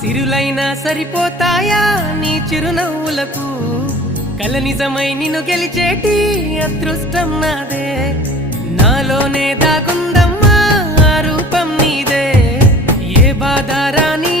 సిరులైనా సరిపోతాయా నీ చిరునవ్వులకు కల నిజమై నిన్ను గెలిచేటి అదృష్టం నాదే నాలోనే దాగుందమ్మా ఆ రూపం నీదే ఏ బాధ రాని